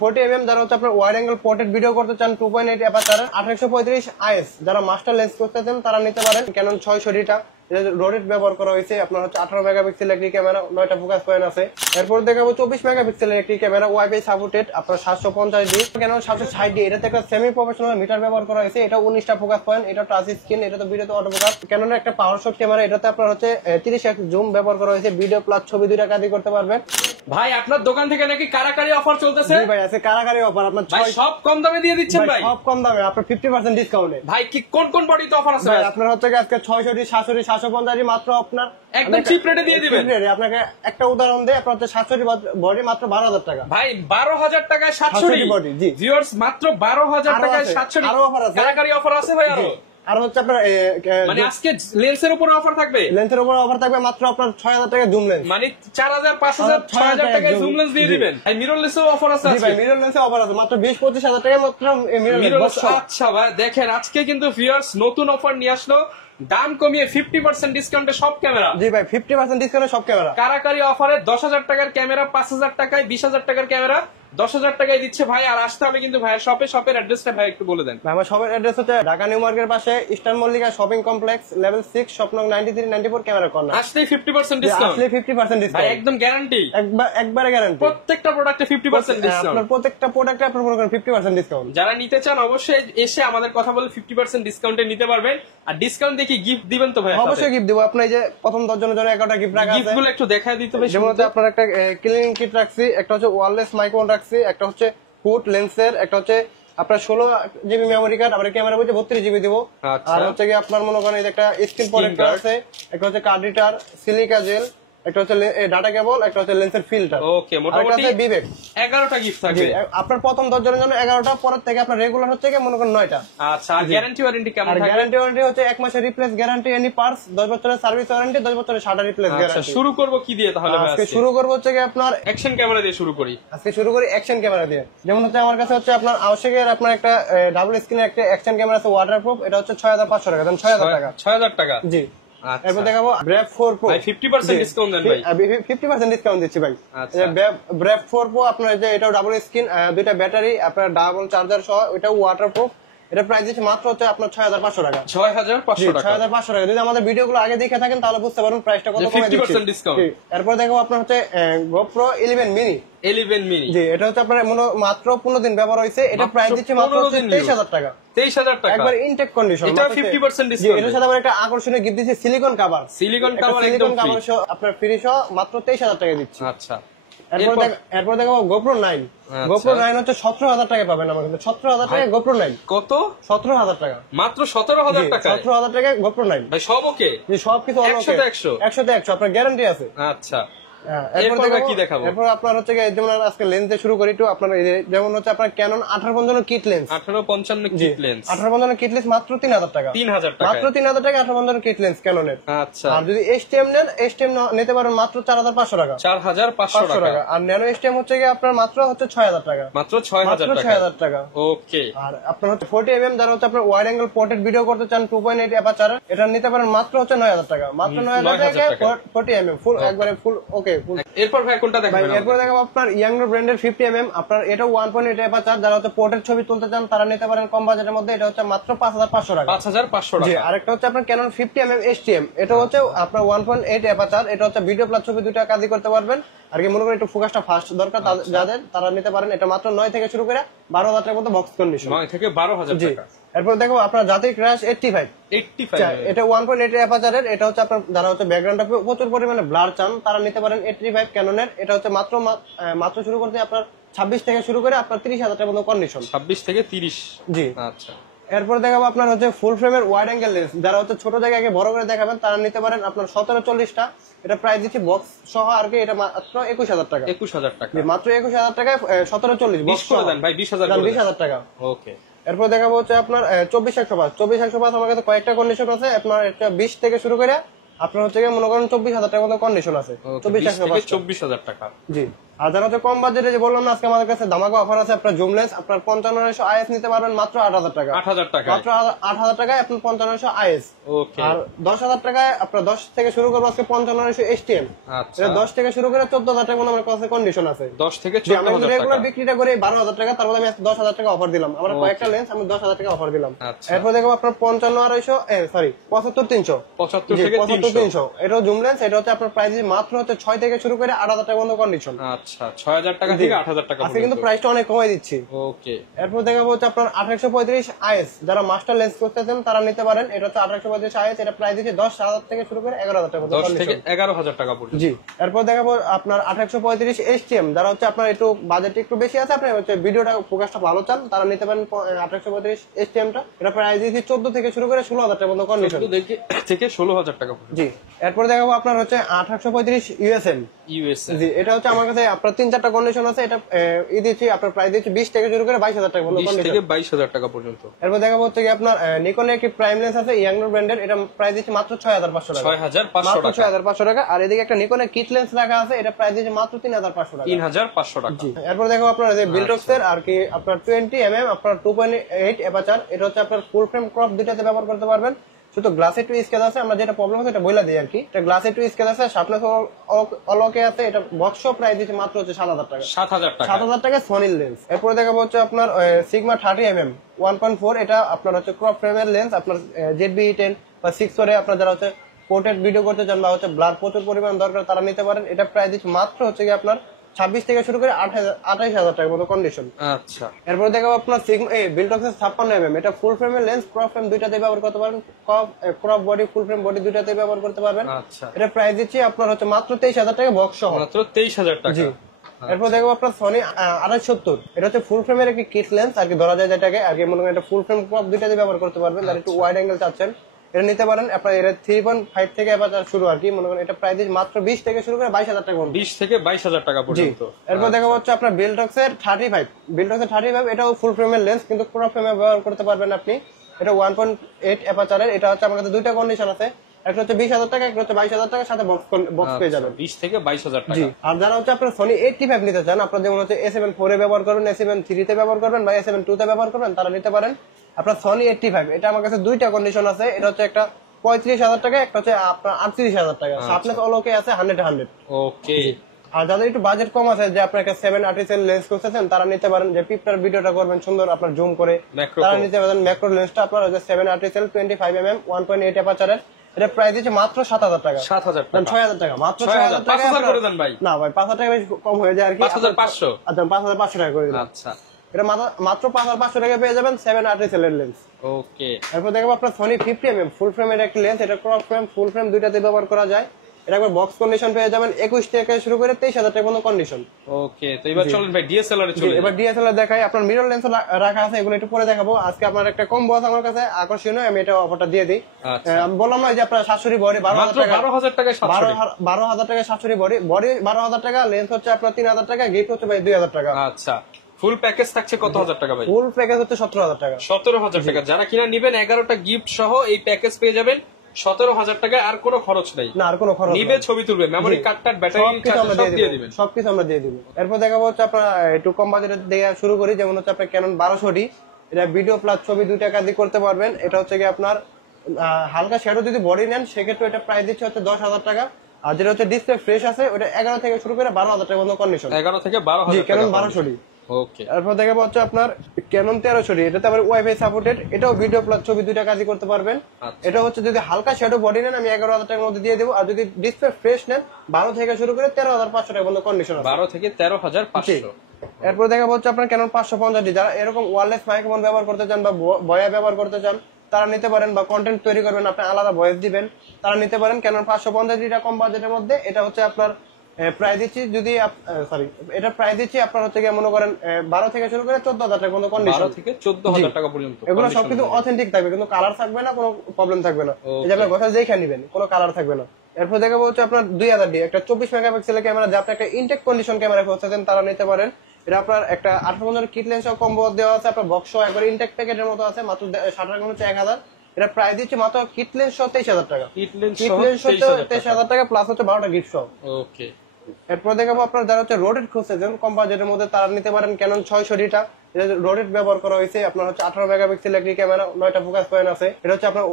40mm যারা হচ্ছে আপনার ওয়াইড অ্যাঙ্গেল পোর্ট্রেট ভিডিও করতে চান 2.8 অ্যাপারচার 1835 IS যারা মাস্টার লেন্স করতে চান তারা নিতে পারেন ক্যানন 600D রোডেট ব্যবহার করা হয়েছে। আপনার হচ্ছে 18 মেগাপিক্সেল একটি ক্যামেরা, 9টা ফোকাস পয়েন্ট আছে। এরপর দেখাবো 24 মেগাপিক্সেলের একটি ক্যামেরা ওয়াইফাই সাপোর্টেড আপনার 750D ক্যানন 760D। এটাতে একটা সেমি প্রফেশনাল মিটার ব্যবহার করা হয়েছে। এটা 19টা ফোকাস পয়েন্ট, এটা টাচ স্ক্রিন, এটা তো ভিডিওতে অটো ফোকাস। ক্যাননের একটা পাওয়ার শট ক্যামেরা, এটাতে আপনার হচ্ছে 30x জুম ব্যবহার করা হয়েছে। ভিডিও প্লাস ছবি দুইটা কাজই করতে পারবেন। ভাই আপনার দোকান থেকে নাকি কারাকারি অফার চলতেছে? জি ভাই আছে কারাকারি অফার। আপনার সব কম দামে দিয়ে দিচ্ছেন ভাই? সব কম দামে, আপনার 50% ডিসকাউন্টে। ভাই কি কোন কোন বডিতে অফার আছে ভাই? আপনার হচ্ছে আজকে 600D 700D 750D মাত্র আপনার একদম চিপ রেটে দিয়ে দিবেন। আপনাকে একটা উদাহরণ দেই, আপনার হচ্ছে 700D বডি মাত্র 12,000 টাকা। ভাই 12,000 টাকায় 700D বডি। জি ভিউয়ার্স, মাত্র 12,000 টাকায় 700D। আরো অফার আছে, কারাকারি অফার আছে ভাই আরো। আর হচ্ছে আপনার মানে আজকে লেন্সের উপর অফার থাকবে? লেন্সের উপর অফার থাকবে মাত্র আপনার 6,000 টাকা জুম লেন্স। মানে 4,000 5,000 6,000 টাকায় জুম লেন্স দিয়ে দিবেন। ভাই মিরর লেন্সেও অফার আছে জি ভাই, মিরর লেন্সে অফার আছে মাত্র 20-25,000 টাকায় মাত্র মিরর লেন্স। আচ্ছা ভাই দেখেন আজকে কিন্তু ভিউয়ার্স নতুন অফার নিয়ে আসলো, দাম কমিয়ে 50% ডিসকাউন্টে সব ক্যামেরা। জি ভাই 50% ডিসকাউন্টে সব ক্যামেরা। কারাকারি অফারে 10,000 টাকার ক্যামেরা 5,000 টাকায়, 20,000 টাকার ক্যামেরা 10,000 টাকায় দিচ্ছে ভাই। আর আসতে হবে কিন্তু ভাইয়ের শপে। শপের অ্যাড্রেসটা ভাই একটু বলে দেন। আমার শপের অ্যাড্রেস হচ্ছে ঢাকা নিউ মার্কেটের পাশে eastern Mallika shopping complex, level 6, shop নং 93-94, ক্যামেরা কর্নার। আসলেই 50% ডিসকাউন্ট? আসলে 50% ডিসকাউন্ট ভাই একদম গ্যারান্টি? একবারে গ্যারান্টি। প্রত্যেকটা প্রোডাক্টে 50% ডিসকাউন্ট? আপনার প্রত্যেকটা প্রোডাক্টে আপনার মনে করেন 50% ডিসকাউন্ট। যারা নিতে চান অবশ্যই এসে আমাদের কথা বলে 50% ডিসকাউন্টে নিতে পারবেন। আর ডিসকাউন্ট দেখি গিফট দিবেন তো ভাই? অবশ্যই গিফট দেব। আপনি এই যে প্রথম 10 জনের জন্য 11টা গিফট রাখা আছে। গিফটগুলো একটু দেখায় দিতে হবে। যেমন হচ্ছে আপনার একটা ক্লিনিং কিট রাখছি, একটা হচ্ছে ওয়্যারলেস মাইক্রোফোন রাখছি, একটা হচ্ছে ফুট লেন্সের, একটা হচ্ছে আপনার 16GB মেমোরি কার্ড, আবার ক্যামেরা বলতে 32GB দিব। আর হচ্ছে কি আপনার মনে করেন এই যে একটা স্ক্রিন প্রোটেক্টর আছে, একটা হচ্ছে কার্ড রিডার, সিলিকা জেল, একটা হচ্ছে ডাটা কেবল, একটা হচ্ছে লেন্সের ফিল্টার। ওকে, মোটামুটি বিবেক 11টা গিফট থাকবে। আপনার প্রথম 10 জনের জন্য 11টা, পরের থেকে আপনার রেগুলার হচ্ছে কি মনে করেন 9টা। আচ্ছা, আর গ্যারান্টি ওয়ারেন্টি কেমন থাকবে? গ্যারান্টি ওয়ারেন্টি হচ্ছে 1 মাসের রিপ্লেস গ্যারান্টি, এনি পার্টস, 10 বছরের সার্ভিস ওয়ারেন্টি, 10 বছরের শাটার রিপ্লেস গ্যারান্টি। আচ্ছা, শুরু করব কি দিয়ে তাহলে ভাই? আজকে শুরু করব হচ্ছে কি আপনার অ্যাকশন ক্যামেরা দিয়ে শুরু করি। আজকে শুরু করি অ্যাকশন ক্যামেরা দিয়ে। যেমন হচ্ছে আমার কাছে হচ্ছে আপনার আবশ্যকের আপনার একটা ডাবল স্ক্রিনের একটা অ্যাকশন ক্যামেরা আছে ওয়াটারপ্রুফ, এটা হচ্ছে 6,500 টাকা। দেন 6,000 টাকা। 6,000 টাকা? জি। আচ্ছা, এরপর দেখাবো ব্রেভ 4 প্রো। ভাই 50% ডিসকাউন্ট দেন ভাই? 50% ডিসকাউন্ট দিচ্ছি ভাই। আচ্ছা, ব্রেভ 4 প্রো আপনার যে এটাও ডাবল স্ক্রিন, দুইটা ব্যাটারি, আপনার ডাবল চার্জার সহ, এটাও ওয়াটারপ্রুফ। এটা প্রাইস দিচ্ছে মাত্র হচ্ছে আপনার 6,500 টাকা। 6,500 টাকা? 6,500 টাকা। যদি আমাদের ভিডিওগুলো আগে দেখে থাকেন তাহলে বুঝতে পারবেন প্রাইসটা কত কমে দিচ্ছি। 50% ডিসকাউন্ট। এরপর দেখাবো আপনার হচ্ছে GoPro 11 মিনি। 11 মিনি? জি, এটা হচ্ছে আপনার মাত্র 15 দিন ব্যবহার হয়েছে। এটা প্রাইস দিচ্ছে মাত্র 23,000 টাকা। 23,000 টাকা? একবার ইনটেক কন্ডিশন। এটা 50% ডিসকাউন্ট। এটার সাথে আবার একটা আকর্ষণীয় গিফট দিচ্ছে সিলিকন কভার। সিলিকন কভার একদম ফ্রি। আপনার ফ্রি সহ মাত্র 23,000 টাকা দিচ্ছি। আচ্ছা, এরপর দেখো GoPro 9। GoPro 9 হচ্ছে 17,000 টাকা পাবেন আমার কাছে। 17,000 টাকা GoPro 9। কত? 17,000 টাকা। মাত্র 17,000 টাকা? 17,000 টাকা GoPro 9 ভাই সব ওকে? জি, সবকিছু 100 আপনার গ্যারান্টি আছে। আচ্ছা, এরপর আপনার হচ্ছে যেমন আজকে লেন্স দিয়ে শুরু করি একটু। আপনার যেমন হচ্ছে আপনার Canon 1855 kit lens. 1855 kit lens? 1855 kit lens মাত্র 3,000 টাকা। 3,000 টাকা? মাত্র 3,000 টাকা 1855 কিট লেন্স ক্যাননের। আচ্ছা, আর যদি STM নেন, STM নিতে পারেন মাত্র 4,500 টাকা। 4,500 টাকা? আর ন্যানো STM হচ্ছে কি আপনার মাত্র হচ্ছে 6,000 টাকা। মাত্র 6,000 টাকা? 6,000 টাকা। ওকে। আর আপনার হচ্ছে 40mm যারা হচ্ছে আপনার ওয়াইড অ্যাঙ্গেল পোর্ট্রেট ভিডিও করতে চান 2.8 অ্যাপারচার, এটা নিতে পারেন মাত্র হচ্ছে 9,000 টাকা। মাত্র 9,000 টাকা 40mm ফুল, একবারে ফুল ওকে ফুল। এরপর ভাই কোনটা দেখাবেন? এরপর দেখাবো আপনার ইয়াংডো ব্র্যান্ডের 50mm। আপনার এটা 1.8 অ্যাপারচার, যারা হচ্ছে পোর্ট্রেট ছবি তুলতে চান তারা নিতে পারেন কম বাজেটের মধ্যে। এটা হচ্ছে মাত্র 5,500 টাকা। 5,500 টাকা? আরেকটা হচ্ছে আপনার ক্যানন 50mm STM, এটা হচ্ছে আপনার 1.8 অ্যাপারচার, এটা হচ্ছে ভিডিও প্লাস ছবি দুইটা কাজই করতে পারবেন। আর কি মনে করেন একটু ফোকাসটা ফাস্ট দরকার যাদের, তারা নিতে পারেন। এটা মাত্র 9 থেকে শুরু করে 12,000 টাকার মধ্যে বক্স কন্ডিশন। 9 থেকে 12,000 টাকা? এরপর দেখো আপনার জাতির ক্রাশ 85। এটা 1.8 অ্যাপারচারের, এটা হচ্ছে আপনার যারা হচ্ছে ব্যাকগ্রাউন্ডটা প্রচুর পরিমাণে ব্লার চান তারা নিতে পারেন 85 ক্যাননের। এটা হচ্ছে মাত্র শুরু করতে আপনার 26 থেকে শুরু করে আপনার 30,000 টাকার মতো কন্ডিশন। 26 থেকে 30? জি। আচ্ছা, এরপর দেখাবো আপনার হচ্ছে ফুল ফ্রেমের ওয়াইড অ্যাঙ্গেল লেন্স, যারা হচ্ছে ছোট জায়গাকে বড় করে দেখাবেন তারা নিতে পারেন আপনার 1740টা। এটা প্রাইস দিচ্ছি বক্স সহ আর কি, এটা মাত্র 21,000 টাকা। 21,000 টাকা? মাত্র 21,000 টাকায় 1740 বক্স করে দেন ভাই। 20,000 টাকা। ওকে। এরপর দেখাবো হচ্ছে আপনার 24,105। 24,105 আমার কাছে কয়েকটা কন্ডিশন আছে। আপনার একটা 20 থেকে শুরু করে আপনার হচ্ছে মনে করেন 24,000 টাকার মতো কন্ডিশন আছে। 24,105 24,000 টাকা? জি। আর যারা হচ্ছে কম বাজেটে, যে বললাম না আজকে আমাদের কাছে ধামাকা অফার আছে, আপনার জুম লেন্স আপনার 5500 আইএস নিতে পারবেন মাত্র 8000 টাকা। 8000 টাকা মাত্র 8000 টাকায় আপনার 5500 আইএস। ওকে। আর 10000 টাকায় আপনার 10 থেকে শুরু করবো আজকে 5500 এসটিএম। আচ্ছা, এটা 10 থেকে শুরু করে 14000 টাকা আমার কাছে কন্ডিশন আছে। 10 থেকে যে আমি 14000 রেগুলার টাকা। বিক্রিটা করে 12000 টাকা, তার মধ্যে আমি 10000 টাকা অফার দিলাম। আমরা কয়েকটা লেন্স আমি 10000 টাকা অফার দিলাম। আচ্ছা। এরপর দেখো আপনার 75300 সরি 75300 75 থেকে 300। 75300 এটাও জুম লেন্স। এটা হচ্ছে আপনার প্রাইস মাত্র হচ্ছে 6 থেকে শুরু করে 8000 টাকা পর্যন্ত কন্ডিশন। আচ্ছা, 6000 টাকা থেকে 8000 টাকা আজকে কিন্তু পর্যন্ত। প্রাইসটা অনেক কমাই দিচ্ছি। ওকে। এরপর দেখাবো হচ্ছে আপনার 1835 আইএস, যারা মাস্টার লেন্স করতেছেন তারা নিতে পারেন। এটা হচ্ছে 1835 আইএস। এটা প্রাইস দিচ্ছে 10000 থেকে শুরু করে 11000 টাকা পর্যন্ত 10 থেকে condition। 11000 টাকা পর্যন্ত। জি। এরপর দেখাবো আপনার 1835 এসটিএম, যারা হচ্ছে আপনার একটু বাজেট একটু বেশি আছে, আপনি হচ্ছে ভিডিওটা ফোকাসটা ভালো চান, তারা নিতে পারেন 1835 এসটিএম টা। এটা প্রাইস দিচ্ছে 14 থেকে শুরু করে 16000 টাকা পর্যন্ত কন্ডিশন। 14 থেকে 16000 টাকা পর্যন্ত। জি। এরপর দেখাবো আপনার হচ্ছে 1835 ইউএসএন। ইউএসএ। জি। এটা হচ্ছে আমার কাছে আপনার 3-4টা কন্ডিশন আছে। এটা দিচ্ছি আপনার প্রাইস দিচ্ছে 20 থেকে শুরু করে 22000 টাকা পর্যন্ত 20 কন্ডিশন। থেকে 22000 টাকা পর্যন্ত। এরপর দেখাবো হচ্ছে কি আপনার নিকনের একটি প্রাইম লেন্স আছে ইয়াংনোর ব্র্যান্ডের। এটা প্রাইস দিচ্ছে মাত্র 6500 টাকা। 6500 মাত্র টাকা। 6500 টাকা। আর এদিকে একটা নিকনের কিট লেন্স রাখা আছে, এটা প্রাইস দিচ্ছে মাত্র 3500 টাকা। 3500 টাকা। জি। এরপর দেখো আপনার যে বিল্টক্স এর আর কি আপনার 20mm আপনার 2.8 অ্যাপাচার। এটা হচ্ছে আপনার ফুল ফ্রেম ক্রপ দুইটাতে ব্যবহার করতে পারবেন। শুধু গ্লাসে একটু স্কেচ আছে, আমরা যেটা প্রবলেম আছে এটা বইলা দিই আর কি। এটা গ্লাসে একটু স্কেচ আছে, শার্পনেস অলকে আছে। এটা বক্স প্রাইস দিচ্ছে মাত্র হচ্ছে 7000 টাকা। 7000 টাকা। 7000 টাকা সনির লেন্স। এরপরে দেখাবো হচ্ছে আপনার সিগমা 30mm 1.4। এটা আপনার হচ্ছে ক্রপ ফ্রেমের লেন্স। আপনার ZB-10 বা 6 করে আপনার যারা হচ্ছে পোর্ট্রেট ভিডিও করতে চান বা হচ্ছে ব্লার প্রচুর পরিমাণ দরকার, তারা নিতে পারেন। এটা প্রাইস দিচ্ছে মাত্র হচ্ছে কি আপনার 26 থেকে শুরু করে 28000 টাকার মতো কন্ডিশন। আচ্ছা। এরপর দেখাবো আপনার বিল্টক্সের 56mm। এটা ফুল ফ্রেমের লেন্স, ক্রপ ফ্রেম দুইটাতে ব্যবহার করতে পারেন। ক্রপ বডি, ফুল ফ্রেম বডি দুইটাতে ব্যবহার করতে পারবেন। আচ্ছা। এটা প্রাইস দিচ্ছি আপনার হচ্ছে মাত্র 23000 টাকা বক্স সহ। মাত্র 23000 টাকা। জি। এরপর দেখবো আপনার সনি 2870। এটা হচ্ছে ফুল ফ্রেমের একটি কিট লেন্স আর কি, ধরা যায় যেটাকে আর কি। মনে করেন এটা ফুল ফ্রেম ক্রপ দুইটাতে ব্যবহার করতে পারবেন। আর একটু ওয়াইড অ্যাঙ্গেল চাচ্ছেন, এটা নিতে পারেন। আপনার এটা 3.5 থেকে অ্যাপাচার শুরু আর কি। মনে করেন এটা প্রাইস মাত্র 20 থেকে শুরু করে 22000 টাকা পর্যন্ত। 20 থেকে 22000 টাকা জি। পর্যন্ত। এরপর দেখা হচ্ছে আপনার বিল্টক্সের 35। বিল্টক্সের 35 এটাও ফুল ফ্রেমের লেন্স, কিন্তু ক্রপ ফ্রেমে ব্যবহার করতে পারবেন আপনি। এটা 1.8 অ্যাপাচারের। এটা হচ্ছে আমার কাছে দুইটা কন্ডিশন আছে, একটা হচ্ছে 20000 টাকা, একটা হচ্ছে 22000 টাকা, সাথে বক্স পেয়ে যাবেন। 20 থেকে 22000 জি। টাকা। আর যারা হচ্ছে আপনার সনি 85 নিতে চান, আপনার যেমন হচ্ছে A7 4 এ ব্যবহার করবেন, A7 3 তে ব্যবহার করবেন বা A7 2 তে ব্যবহার করবেন, তারা নিতে পারেন আপনার সনি 85। এটা আমার কাছে দুইটা কন্ডিশন আছে। এটা হচ্ছে একটা 35000 টাকা, একটা হচ্ছে আপনার 38000 টাকা। শার্পনেস অলকে আছে 100। ওকে। আর যাদের একটু বাজেট কম আছে, যে আপনার একটা 7 আর্টিসেল লেন্স করতেছেন, তারা নিতে পারেন যে পিপটার ভিডিওটা করবেন সুন্দর আপনার জুম করে, Macro তারা Pro। নিতে পারেন ম্যাক্রো লেন্সটা আপনার হচ্ছে 7 আর্টিসেল 25mm 1.8 অ্যাপাচারের। এটা প্রাইস দিচ্ছে মাত্র 7000 টাকা। 7000 না, টাকা। 6000 টাকা। মাত্র 6000 টাকা। 5000 করে দেন ভাই। না ভাই, 5000 টাকা বেশি কম হয়ে যায় আর কি। 5500। আচ্ছা, 5500 টাকা করে দিলাম। আচ্ছা। এটা মাত্র 5500 টাকা পেয়ে যাবেন 7 আর্টিসেলের লেন্স। ওকে। এরপর দেখবো আপনার সনি 50mm ফুল ফ্রেমের একটা লেন্স। এটা ক্রপ ফ্রেম, ফুল ফ্রেম দুইটাতে ব্যবহার করা যায়। এটা একবার বক্স কন্ডিশন পেয়ে যাবেন 21 থেকে শুরু করে 23000 টাকা পর্যন্ত কন্ডিশন। ওকে, তো এবার চলেন ভাই ডিএসএলআর এ চলে এবার যাই। ডিএসএলআর দেখাই। আপনার মিরর লেন্স রাখা আছে, এগুলো একটু পরে দেখাবো। আজকে আপনার একটা কম্বো আছে আমার কাছে আকর্ষণীয়, আমি এটা অফারটা দিয়ে দিই। আচ্ছা। আমি বললাম না যে আপনার 700 বডি 12000 মাত্র টাকা। 12000 টাকায় 700 12000 টাকা 700 বডি 12000 টাকা। লেন্স হচ্ছে আপনার 3000 টাকা, গিফট হচ্ছে ভাই 2000 টাকা। আচ্ছা। ফুল প্যাকেজ থাকছে কত হাজার টাকা ভাই? ফুল প্যাকেজ হচ্ছে 17000 টাকা। 17000 টাকা। যারা কিনা নিবেন 11টা গিফট সহ এই প্যাকেজ পেয়ে যাবেন 17000 টাকা। আর কোনো খরচ নেই। না, আর কোনো খরচ নিবে, নেই। ছবি তুলবে, মেমোরি কার্ড টার্ড, ব্যাটারি সবকিছু আমরা দিয়ে দিবেন। সবকিছু আমরা দিয়ে দিব। এরপর দেখাবো হচ্ছে আপনার একটু কম বাজেটের দিয়ে শুরু করি। যেমন হচ্ছে আপনার ক্যানন 1200D। এটা ভিডিও প্লাস ছবি দুইটা কাজই করতে পারবেন। এটা হচ্ছে কি আপনার হালকা শ্যাডো যদি বডি নেন, সেক্ষেত্রে এটা প্রাইস দিচ্ছে হচ্ছে 10000 টাকা। আর যেটা হচ্ছে ডিসপ্লে ফ্রেশ আছে, ওটা 11 থেকে শুরু করে 12000 টাকা পর্যন্ত কন্ডিশন। 11 থেকে জি, 12000 টাকা। Canon 1200D। ওকে। এরপর দেখাবো হচ্ছে আপনার ক্যানন 1300D। এটাতে আবার ওয়াইফাই সাপোর্টেড। এটাও ভিডিও প্লাস ছবি দুইটা কাজই করতে পারবেন। আচ্ছা। এটা হচ্ছে যদি হালকা শ্যাডো বডি নেন, আমি 11000 টাকার মধ্যে দিয়ে দেবো। আর যদি ডিসপ্লে ফ্রেশ নেন, 12 থেকে শুরু করে 13500 টাকা পর্যন্ত কন্ডিশন আছে। 12 থেকে 13500। এরপর দেখাবো হচ্ছে আপনার ক্যানন 550D। যারা এরকম ওয়্যারলেস মাইক্রোফোন ব্যবহার করতে চান বা বয়া ব্যবহার করতে চান, তারা নিতে পারেন। বা কন্টেন্ট তৈরি করবেন, আপনি আলাদা ভয়েস দিবেন, তারা নিতে পারেন। ক্যানন 550D কম বাজেটের মধ্যে। এটা হচ্ছে আপনার প্রাইস দিচ্ছি যদি সরি এটা প্রাইস দিচ্ছি আপনার হচ্ছে গিয়ে মনে করেন 12 থেকে শুরু করে 14000 টাকা পর্যন্ত কন্ডিশন। 12 থেকে 14000 টাকা পর্যন্ত। এগুলো সবকিছু অথেন্টিক থাকবে, কিন্তু কালার থাকবে না, কোনো প্রবলেম থাকবে না। এই যে আপনার কথা যেখানে নেবেন, কোনো কালার থাকবে না। এরপর দেখাবো হচ্ছে আপনার 2000D একটা 24 মেগাপিক্সেলের ক্যামেরা, যা আপনি একটা ইনটেক কন্ডিশন ক্যামেরা করতেছেন, তারা নিতে পারেন। এটা আপনার একটা 850 কিট লেন্স কম্বো দেওয়া আছে, আপনার বক্স একবার ইনটেক প্যাকেটের মতো আছে, মাত্র 60 টাকা হচ্ছে 1000। এটা প্রাইস দিচ্ছে মাত্র কিট লেন্স সহ 23000 টাকা। কিট লেন্স কিট সহ লেন্স 23000 টাকা। 23000 টাকা প্লাস হচ্ছে 12টা গিফট সহ। ওকে। এরপর দেখাবো আপনার যারা হচ্ছে রোডেট খুঁজতেছেন কম বাজেটের মধ্যে তারা নিতে পারেন ক্যানন 600D। রোডেট ব্যবহার করা হয়েছে, আপনার হচ্ছে 18 মেগাপিক্সেল একটি ক্যামেরা, 9টা ফোকাস পয়েন্ট আছে। এটা হচ্ছে আপনার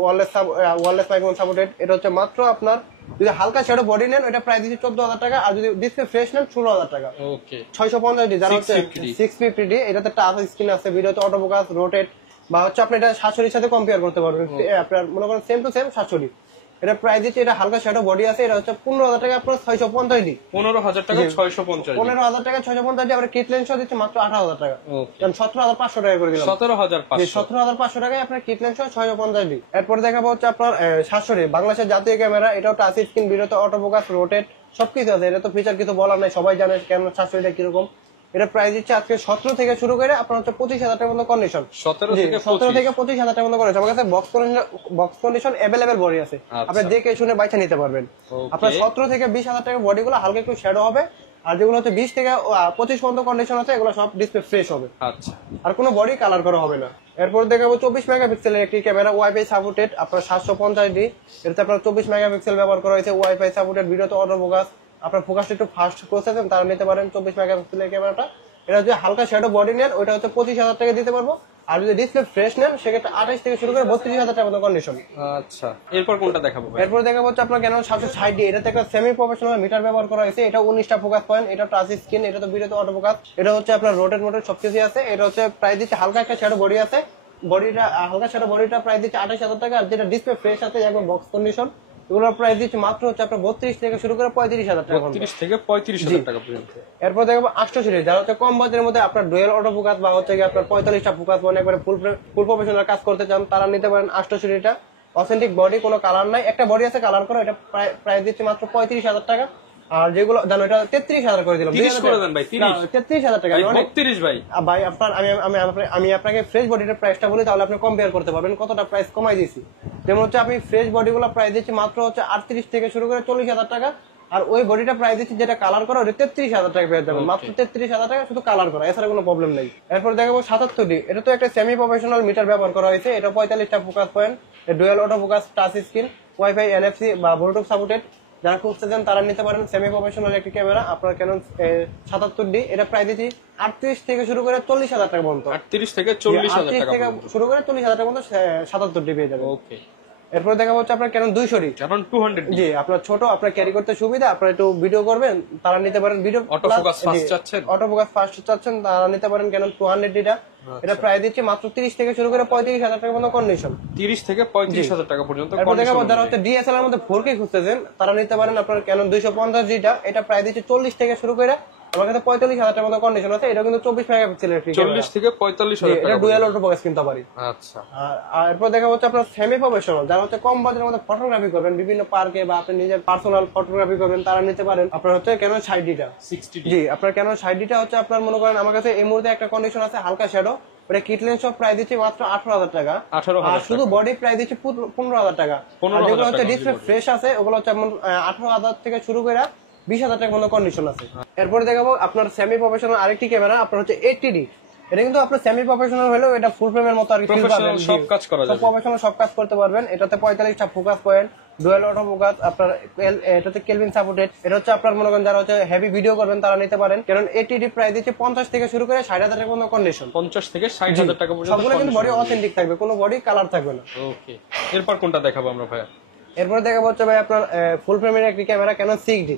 ওয়ারলেস মাইক্রোফোন সাপোর্টেড। এটা হচ্ছে মাত্র আপনার যদি হালকা শ্যাডো বডি নেন ওটা প্রায় দিচ্ছে 14,000 টাকা, আর যদি ডিসপ্লে ফ্রেশ নেন 16,000 টাকা। ওকে 650D যারা হচ্ছে 650D, এটাতে টাচ স্ক্রিন আছে, ভিডিওতে অটো ফোকাস, রোটেট, বা হচ্ছে আপনি এটা 720 সাথে কম্পেয়ার করতে পারবেন। আপনার মনে করেন সেম টু সেম 720। এটা প্রাইস দিচ্ছে, এটা হালকা শ্যাডো বডি আছে, এটা হচ্ছে 15,000 টাকা আপনার 650D। 15,000 টাকা 650। 15,000 টাকা 650D। আমরা কিট লেন্স দিচ্ছে মাত্র 18,000 টাকা, কারণ 17,500 টাকা করে দিলাম। 17,500 17,500 টাকায় আপনার কিট লেন্স 650D। এরপর দেখাবো হচ্ছে আপনার 700D বাংলাদেশের জাতীয় ক্যামেরা। এটাও টাচ স্ক্রিন, ভিডিওতে অটো ফোকাস, রোটেট সবকিছু আছে। এটা তো ফিচার কিছু বলার নাই, সবাই জানে ক্যামেরা 700D কিরকম। এটা প্রাইস দিচ্ছে আজকে 17 থেকে শুরু করে আপনার হচ্ছে 25,000 টাকার মতো কন্ডিশন। 17 থেকে 25,000 টাকার মতো কন্ডিশন। আমার কাছে বক্স কন্ডিশন অ্যাভেলেবেল বডি আছে, আপনি দেখে শুনে বাইচা নিতে পারবেন। আপনার 17 থেকে 20,000 টাকার বডি গুলো হালকা একটু শ্যাডো হবে, আর যেগুলো হচ্ছে 20 থেকে 25 পর্যন্ত কন্ডিশন আছে এগুলো সব ডিসপ্লে ফ্রেশ হবে। আচ্ছা, আর কোনো বডি কালার করা হবে না। এরপর দেখাবো 24 মেগাপিক্সেলের একটি ক্যামেরা, ওয়াইফাই সাপোর্টেড, আপনার 750D। এটাতে আপনার 24 মেগাপিক্সেল ব্যবহার করা হয়েছে, ওয়াইফাই সাপোর্টেড, ভিডিওতে অটো ফোকাস। আপনার ফোকাসটা একটু ফাস্ট করতেছেন তারা নিতে পারেন 24 মেগাপিক্সেলের ক্যামেরাটা। এটা যদি হালকা শ্যাডো বডি নেন ওইটা হচ্ছে 25,000 টাকা দিতে পারবো, আর যদি ডিসপ্লে ফ্রেশ নেন সেক্ষেত্রে 28 থেকে শুরু করে 32,000 টাকার মতো কন্ডিশন। আচ্ছা, এরপর কোনটা দেখাবো ভাই? এরপর দেখাবো হচ্ছে আপনার ক্যানন 760D। এটাতে একটা সেমি প্রফেশনাল মিটার ব্যবহার করা হয়েছে, এটা 19টা ফোকাস পয়েন্ট, এটা টাচ স্ক্রিন, এটা তো ভিডিওতে অটো ফোকাস, এটা হচ্ছে আপনার রোটেট মোটেট সবকিছু আছে। এটা হচ্ছে প্রায় দিচ্ছে হালকা একটা শ্যাডো বডি আছে, বডিটা হালকা শ্যাডো বডিটা প্রায় দিচ্ছে 28,000 টাকা, আর যেটা ডিসপ্লে ফ্রেশ আছে একদম বক্স কন্ডিশন এগুলোর প্রাইস দিচ্ছে মাত্র হচ্ছে আপনার 32 থেকে শুরু করে 35,000 টাকা। 32 থেকে 35,000 টাকা পর্যন্ত। এরপর দেখবো 800 যারা হচ্ছে কম বাজেটের মধ্যে আপনার ডুয়েল অটো ফোকাস বা হচ্ছে আপনার 45টা ফোকাস মানে একবারে ফুল প্রফেশনাল কাজ করতে চান তারা নিতে পারেন 800টা। অথেন্টিক বডি, কোনো কালার নাই, একটা বডি আছে কালার করা, এটা প্রাইস দিচ্ছে মাত্র 35,000 টাকা। আর যেগুলো জানো এটা 33,000 করে দিলাম। 30 করে দেন ভাই, 33,000 টাকা। 32 ভাই। ভাই আপনার আমি আপনাকে ফ্রেশ বডিটার প্রাইসটা বলি, তাহলে আপনি কম্পেয়ার করতে পারবেন কতটা প্রাইস কমাই দিয়েছি। যেমন হচ্ছে আপনি ফ্রেশ বডিগুলো প্রাইস দিচ্ছি মাত্র হচ্ছে 38 থেকে শুরু করে 40,000 টাকা, আর ওই বডিটা প্রাইস দিচ্ছি যেটা কালার করা ওটা 33,000 টাকা পেয়ে যাবেন, মাত্র 33,000 টাকা শুধু কালার করা, এছাড়া কোনো প্রবলেম নেই। এরপর দেখাবো 77D। এটা তো একটা সেমি প্রফেশনাল মিটার ব্যবহার করা হয়েছে, এটা 45টা focus point, dual auto focus, touch screen, wifi, NFC বা ব্লুটুথ সাপোর্টেড। যারা খুঁজতেছেন তারা নিতে পারেন সেমি প্রফেশনাল একটি ক্যামেরা, আপনার ক্যানন 77D। এটা প্রায় দিচ্ছি 38 থেকে শুরু করে 40,000 টাকা পর্যন্ত। 38 থেকে 40,000 টাকা থেকে শুরু করে 40,000 টাকা পর্যন্ত 77D পেয়ে যাবেন। ওকে। এরপর দেখা হচ্ছে আপনার ক্যানন 200D, এখন 200D। জি, আপনার ছোট, আপনার ক্যারি করতে সুবিধা, আপনার একটু ভিডিও করবেন তারা নিতে পারেন। ভিডিও অটো ফোকাস ফাস্ট চাচ্ছেন, অটো ফোকাস ফাস্ট চাচ্ছেন তারা নিতে পারেন ক্যানন 200D। এটা প্রায় দিচ্ছে মাত্র 30 থেকে শুরু করে 35,000 টাকা পর্যন্ত কন্ডিশন। 30 থেকে 35,000 টাকা পর্যন্ত এরপর দেখাবো কন্ডিশন। যারা হচ্ছে ডিএসএলআর এর মধ্যে 4K খুঁজতেছেন তারা নিতে পারেন আপনার ক্যানন 250D। এটা প্রায় দিচ্ছে 40 থেকে শুরু করে আমার কাছে 45,000 টাকার মতো কন্ডিশন আছে। এটা কিন্তু 24 মেগাপিক্সেলের, 40 থেকে 45,000 টাকা। এটা ডুয়াল অটো ফোকাস কিনতে পারি। আচ্ছা, আর এরপর দেখা হচ্ছে আপনার সেমি প্রফেশনাল যারা হচ্ছে কম বাজেটের মধ্যে ফটোগ্রাফি করবেন, বিভিন্ন পার্কে বা আপনি নিজের পার্সোনাল ফটোগ্রাফি করবেন তারা নিতে পারেন আপনার হচ্ছে ক্যানন 60D। 60D। জি, আপনার ক্যানন 60D হচ্ছে আপনার মনে করেন আমার কাছে এই মুহূর্তে একটা কন্ডিশন আছে হালকা শ্যাডো, ওটা কিট লেন্স সব প্রায় দিচ্ছি মাত্র 18,000 টাকা, 18,000 আর শুধু বডি প্রায় দিচ্ছি 15,000 টাকা। আর যেগুলো হচ্ছে ডিসপ্লে ফ্রেশ আছে ওগুলো হচ্ছে 18,000 থেকে শুরু করে 20,000 টাকা মতো কন্ডিশন আছে। এরপরে দেখাবো আপনার সেমি প্রফেশনাল আরেকটি ক্যামেরা, আপনার হচ্ছে 80D। এটা কিন্তু আপনার সেমি প্রফেশনাল হলেও এটা ফুল ফ্রেমের মতো আর কি সব কাজ করা যাবে, প্রফেশনাল সব কাজ করতে পারবেন। এটাতে 45টা focus point, dual auto focus, আপনার এটাতে কেলভিন সাপোর্টেড। এটা হচ্ছে আপনার মনে করেন যারা হচ্ছে হেভি ভিডিও করবেন তারা নিতে পারেন, কারণ 80D প্রাইস দিচ্ছে 50 থেকে শুরু করে 60,000 টাকা পর্যন্ত কন্ডিশন। 50 থেকে 60,000 টাকা পর্যন্ত সবগুলো কিন্তু বডি অথেন্টিক থাকবে, কোনো বডি কালার থাকবে না। ওকে, এরপর কোনটা দেখাবো আমরা ভাই? এরপর দেখাবো হচ্ছে ভাই আপনার ফুল ফ্রেমের একটি ক্যামেরা ক্যানন 6D।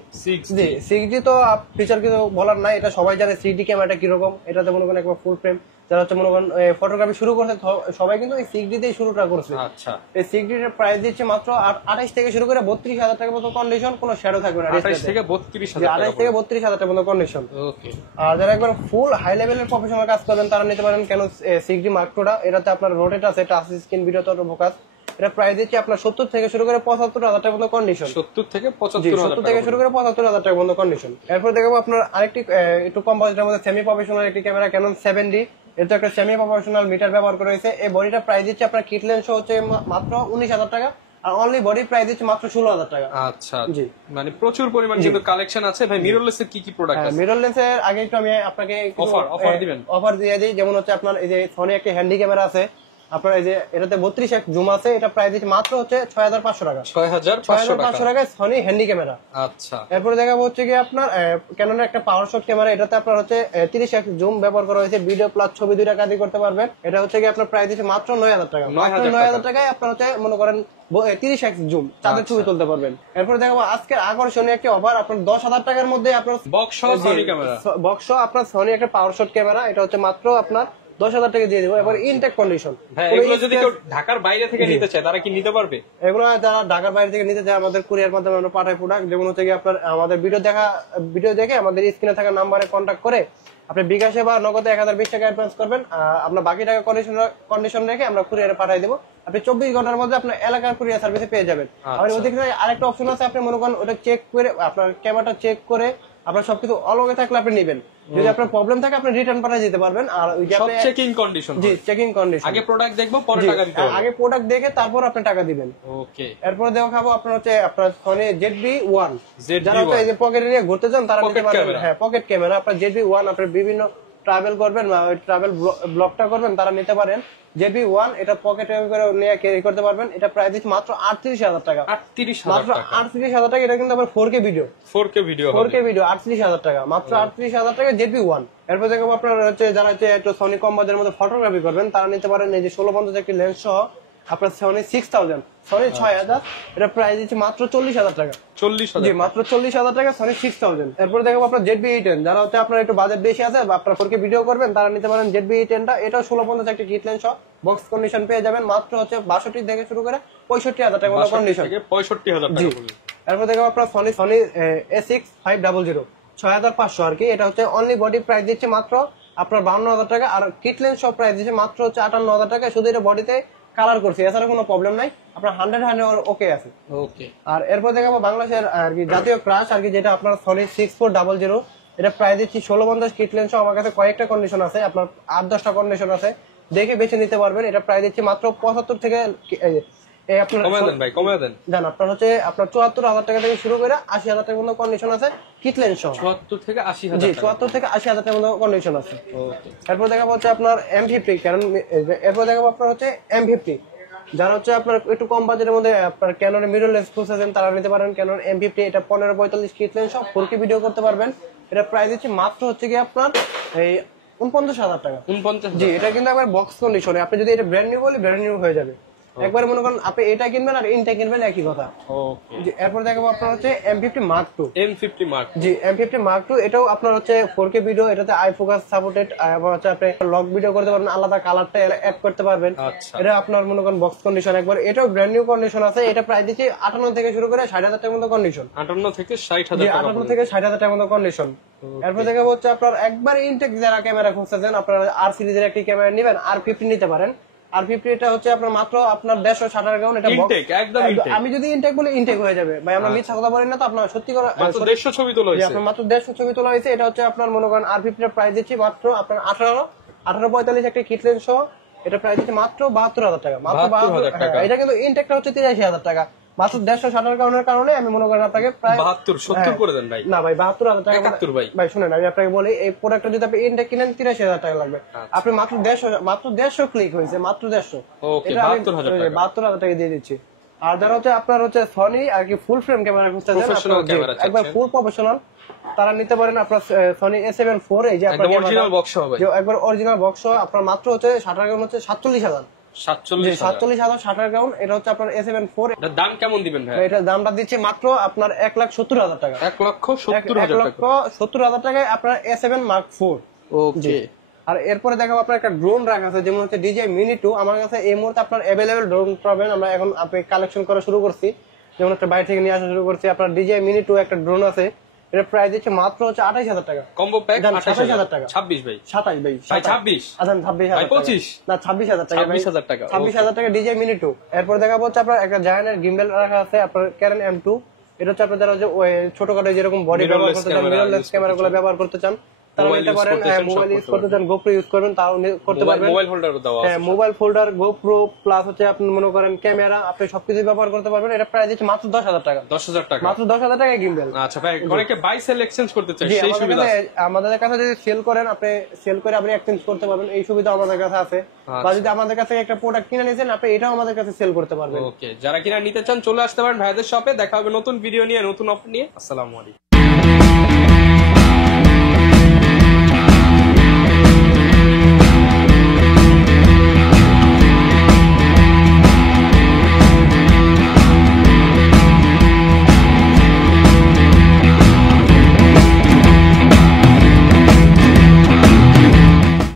6D তো ফিচার কিছু বলার নাই, এটা সবাই জানে 6D ক্যামেরাটা কিরকম। এটাতে মনে করেন একবার ফুল ফ্রেম যারা হচ্ছে মনে করেন ফটোগ্রাফি শুরু করছে সবাই কিন্তু এই 6D দিয়ে শুরুটা করছে। আচ্ছা, এই 6D এর প্রাইস দিচ্ছে মাত্র 28 থেকে শুরু করে 32,000 টাকা মতো কন্ডিশন, কোনো শ্যাডো থাকবে না। 28 থেকে 32,000 টাকা, 28 থেকে 32,000 টাকা মতো কন্ডিশন। ওকে। আর যারা একবার ফুল হাই লেভেলের প্রফেশনাল কাজ করবেন তারা নিতে পারেন কেন 6D Mark II। এটাতে আপনার রোটেট আছে, touch screen, video auto focus. এটা প্রাইস দিচ্ছে আপনার 70 থেকে শুরু করে 75,000 টাকা পর্যন্ত কন্ডিশন। 70 থেকে 75,000 70 থেকে শুরু করে 75,000 টাকা পর্যন্ত কন্ডিশন। এরপর দেখাবো আপনার আরেকটি একটু কম বাজেটের মধ্যে সেমি প্রফেশনাল একটি ক্যামেরা ক্যানন 7D। এটা একটা সেমি প্রফেশনাল মিটার ব্যবহার করা হয়েছে। এই বডিটা প্রাইস দিচ্ছে আপনার কিট লেন্স হচ্ছে মাত্র 19,000 টাকা, আর অনলি বডি প্রাইস দিচ্ছে মাত্র 16,000 টাকা। আচ্ছা, জি, মানে প্রচুর পরিমাণ কিন্তু কালেকশন আছে ভাই। মিররলেস এর কি কি প্রোডাক্ট আছে? মিররলেস এর আগে একটু আমি আপনাকে অফার দিবেন, অফার দিয়ে দিই। যেমন হচ্ছে আপনার এই যে সনি একটা হ্যান্ডি ক্যামেরা আছে, আপনার এই যে এটাতে 32x জুম আছে, এটা প্রাইস দিচ্ছে মাত্র হচ্ছে 6500 টাকা। 6500 টাকায় সনি হ্যান্ডি ক্যামেরা। আচ্ছা, এরপরে দেখাবো হচ্ছে কি আপনার ক্যাননের একটা পাওয়ার শট ক্যামেরা, এটাতে আপনার হচ্ছে 30x জুম ব্যবহার করা হয়েছে, ভিডিও প্লাস ছবি দুইটা কাজই করতে পারবেন। এটা হচ্ছে কি আপনার প্রাইস দিচ্ছে মাত্র 9000 টাকা। 9000 টাকায় আপনার হচ্ছে মনে করেন 30x জুম চাঁদের ছবি তুলতে পারবেন। এরপরে দেখাবো আজকের আকর্ষণীয় একটি অফার, আপনার 10,000 টাকার মধ্যে আপনার বক্স সহ সনি ক্যামেরা, বক্স আপনার সনি একটা পাওয়ার শট ক্যামেরা, এটা হচ্ছে মাত্র আপনার 10,000 টাকা দিয়ে দেবো। এবার ইনটেক কন্ডিশন, হ্যাঁ এগুলো যদি কেউ ঢাকার বাইরে থেকে নিতে চায় তারা কি নিতে পারবে? এগুলো যারা ঢাকার বাইরে থেকে নিতে চায় আমাদের কুরিয়ার মাধ্যমে আমরা পাঠাই প্রোডাক্ট। যেমন হচ্ছে কি আপনার আমাদের ভিডিও দেখে আমাদের স্ক্রিনে থাকা নাম্বারে কন্ট্যাক্ট করে আপনি বিকাশে বা নগদে 1020 টাকা অ্যাডভান্স করবেন, আপনার বাকি টাকা কন্ডিশন রেখে আমরা কুরিয়ারে পাঠিয়ে দেবো। আপনি 24 ঘন্টার মধ্যে আপনার এলাকার কুরিয়ার সার্ভিসে পেয়ে যাবেন। আর ওদিকে আরেকটা অপশন আছে, আপনি মনে করেন ওটা চেক করে আপনার ক্যামেরাটা চেক করে আপনার সবকিছু অলগে থাকলে আপনি নেবেন, যদি আপনার প্রবলেম থাকে আপনি রিটার্ন পাঠিয়ে দিতে পারবেন। আর ওই যে সব চেকিং কন্ডিশন, জি চেকিং কন্ডিশন, আগে প্রোডাক্ট দেখবো পরে টাকা দিতে হবে, আগে প্রোডাক্ট দেখে তারপর আপনি টাকা দিবেন। ওকে, এরপর দেখাবো আপনার হচ্ছে আপনার সনি ZV-1, যারা হচ্ছে এই যে পকেটে নিয়ে ঘুরতে চান তারা নিতে পারবেন। হ্যাঁ পকেট ক্যামেরা আপনার ZV-1, আপনার বিভিন্ন ট্রাভেল করবেন বা ওই ট্রাভেল ব্লগটা করবেন তারা নিতে পারেন। ZV-1 এটা পকেটে করে নিয়ে ক্যারি করতে পারবেন। এটা প্রাইস দিচ্ছে মাত্র 38,000 টাকা। 38,000 টাকা। এটা কিন্তু আবার 4K ভিডিও 4K ভিডিও 38,000 টাকা, মাত্র 38,000 টাকা ZV-1। এরপর দেখবো আপনার হচ্ছে যারা হচ্ছে একটু সনি কম বাজেটের মধ্যে ফটোগ্রাফি করবেন তারা নিতে পারেন এই যে 1650 একটি লেন্স সহ আপনার সনি 6000, সনি 6000, এটা প্রাইস দিচ্ছে মাত্র 40,000 টাকা। 40,000, জি মাত্র 40,000 টাকা সনি 6000। এরপর দেখবো আপনার ZV-E10, যারা হচ্ছে আপনার একটু বাজেট বেশি আছে বা আপনার 4K ভিডিও করবেন তারা নিতে পারেন ZV-E10 টা। এটাও 1650 একটি কিট লেন্স সহ বক্স কন্ডিশন পেয়ে যাবেন, মাত্র হচ্ছে 62 থেকে শুরু করে 65,000 টাকা মতো কন্ডিশন। 65,000 টাকা। এরপর দেখবো আপনার সনি A6500, 6500 আর কি। এটা হচ্ছে অনলি বডি প্রাইস দিচ্ছে মাত্র আপনার 52,000 টাকা, আর কিট লেন্স সব প্রাইস দিচ্ছে মাত্র হচ্ছে 58,000 টাকা। শুধু এটা বডিতে কালার করছে, এছাড়া কোনো প্রবলেম নাই, আপনার 100 ওকে আছে। ওকে, আর এরপর দেখাবো বাংলাদেশের আর কি জাতীয় ক্রাশ আর কি, যেটা আপনার সনি 6400, এটা প্রাইস দিচ্ছি 1650 কিট লেন্স। আমার কাছে কয়েকটা কন্ডিশন আছে, আপনার 8-10টা কন্ডিশন আছে, দেখে বেছে নিতে পারবেন। এটা প্রাইস দিচ্ছি মাত্র 75 থেকে আপনার কমে দেন জান আপনার হচ্ছে আপনার 74,000 টাকা থেকে শুরু করে 80,000 টাকার মতো কন্ডিশন আছে কিট লেন্স সহ। 74 থেকে 80,000, জি 74 থেকে 80,000 টাকার মতো কন্ডিশন আছে। ওকে, এরপর দেখাবো হচ্ছে আপনার M50, কারণ এরপর দেখাবো আপনার হচ্ছে M50, যারা হচ্ছে আপনার একটু কম বাজেটের মধ্যে আপনার ক্যাননের মিরর লেন্স খুঁজছেন তারা নিতে পারেন ক্যানন M50। এটা 1545 কিট লেন্স সব 4K ভিডিও করতে পারবেন। এটা প্রাইস হচ্ছে মাত্র হচ্ছে কি আপনার এই 49,000 টাকা। 49,000, জি এটা কিন্তু একবার বক্স কন্ডিশনে, আপনি যদি এটা ব্র্যান্ড নিউ বলি ব্র্যান্ড নিউ হয়ে যাবে। একবার মনে করেন আপনি এটা কিনবেন আর ইনটা কিনবেন একই কথা। ওকে, এরপর দেখাবো আপনার হচ্ছে M50 Mark II। M50 Mark, জি M50 Mark II, এটাও আপনার হচ্ছে 4K ভিডিও, এটাতে আই ফোকাস সাপোর্টেড, এবং হচ্ছে আপনি লক ভিডিও করতে পারবেন, আলাদা কালারটা অ্যাড করতে পারবেন। আচ্ছা, এটা আপনার মনে করেন বক্স কন্ডিশন একবার, এটাও ব্র্যান্ড নিউ কন্ডিশন আছে। এটা প্রাইস দিচ্ছি 58 থেকে শুরু করে 60,000 টাকার মতো কন্ডিশন। 58 থেকে 60,000 টাকা, 58 থেকে 60,000 টাকার মতো কন্ডিশন। এরপর থেকে হচ্ছে আপনার একবার ইনটেক যারা ক্যামেরা খুঁজতেছেন, আপনার আর সিরিজের একটি ক্যামেরা নেবেন, R50 নিতে পারেন। R50 এটা হচ্ছে আপনার মাত্র আপনার 150 টাকা। এটা ইনটেক একদম ইনটেক, আমি যদি ইনটেক বলি ইনটেক হয়ে যাবে ভাই, আমরা মিথ্যা কথা বলি না তো, আপনার সত্যি করে মাত্র 150 ছবি তোলা হয়েছে। আপনার মাত্র 150 ছবি তোলা হয়েছে। এটা হচ্ছে আপনার মনে করেন R50 এর প্রাইস দিচ্ছি মাত্র আপনার 1845 একটা কিট লেন্স সহ, এটা প্রাইস দিচ্ছি মাত্র 72,000 টাকা, মাত্র 72,000 টাকা। এটা কিন্তু ইনটেকটা হচ্ছে 83,000 টাকা, মাত্র 150 কারণে আমি মনে করেন আপনাকে প্রায় 72-70 করে দেন ভাই। না ভাই 72,000 টাকা 71 ভাই। ভাই শুনেন আমি আপনাকে বলি, এই প্রোডাক্টটা যদি আপনি ইনটেক কিনেন 83,000 টাকা লাগবে। আপনি মাত্র 150 ক্লিক হয়েছে, মাত্র 150। ওকে, এটা আমি 72,000 টাকা, 72,000 টাকা দিয়ে দিচ্ছি। আর যারা হচ্ছে আপনার হচ্ছে সনি আর কি ফুল ফ্রেম ক্যামেরা খুঁজতেছেন, প্রফেশনাল ক্যামেরা একবার ফুল প্রফেশনাল, তারা নিতে পারেন আপনার সনি A7 IV। এই যে আপনার অরিজিনাল বক্স হবে, একবার অরিজিনাল বক্স আপনার মাত্র হচ্ছে শাটার গ্রাউন্ড হচ্ছে 47,000। 47,000 শাটার গ্রাউন্ড। এটা হচ্ছে আপনার A7 IV। এটার দাম কেমন দিবেন ভাই? এটার দামটা দিচ্ছে মাত্র আপনার 1,70,000 টাকা। 1,70,000 টাকায় আপনার A7 Mark IV। ওকে, আর এরপরে দেখাবো আপনার একটা ড্রোন রাখা আছে, যেমন হচ্ছে DJI Mini 2। আমার কাছে এই মুহূর্তে আপনার অ্যাভেলেবেল ড্রোন পাবেন, আমরা এখন আপনি কালেকশন করা শুরু করছি, যেমন একটা বাইরে থেকে নিয়ে আসা শুরু করছি। আপনার DJI Mini 2 একটা ড্রোন আছে, এটা প্রাইস দিচ্ছে মাত্র হচ্ছে 28,000 টাকা। কম্বো প্যাক 28,000 টাকা। 26 ভাই, 27 ভাই, 26 আচ্ছা 26,000 ভাই, 25 না 26,000 টাকা, 26,000 টাকা, 26,000 টাকা DJI Mini 2। এরপর দেখাবো হচ্ছে আপনার একটা জায়ান্টের গিম্বেল রাখা আছে, আপনার Canon M2। এটা হচ্ছে আপনার যারা ছোটখাটো যেরকম বডি ব্যবহার করতে চান, মিররলেস ক্যামেরাগুলো ব্যবহার করতে চান, তারা Mobile নিতে use পারেন। করতে চান, সব মোবাইল ইউজ করতে করতে চান, গোপ্রো ইউজ করবেন, তাও করতে পারবেন। মোবাইল হোল্ডারও দেওয়া আছে। হ্যাঁ, মোবাইল ফোল্ডার, গোপ্রো প্লাস হচ্ছে আপনি মনে করেন ক্যামেরা, আপনি সবকিছু ব্যবহার করতে পারবেন। এটা প্রাইস হচ্ছে মাত্র 10,000 টাকা। 10,000 টাকা। মাত্র 10,000 টাকায় গিম্বেল। আচ্ছা ভাই, অনেকে বাই সেল এক্সচেঞ্জ করতে চায়, জি, সেই সুবিধা আছে? আমাদের কাছে যদি সেল করেন, আপনি সেল করে আপনি এক্সচেঞ্জ করতে পারবেন, এই সুবিধা আমাদের কাছে আছে। বা যদি আমাদের কাছে একটা প্রোডাক্ট কিনে নিয়েছেন, আপনি এটাও আমাদের কাছে সেল করতে পারবেন। ওকে, যারা কিনা নিতে চান চলে আসতে পারেন ভাইদের শপে। দেখা হবে নতুন ভিডিও নিয়ে, নতুন অফার নিয়ে। আসসালামু আলাইকুম।